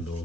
2،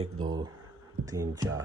1 2 3 4،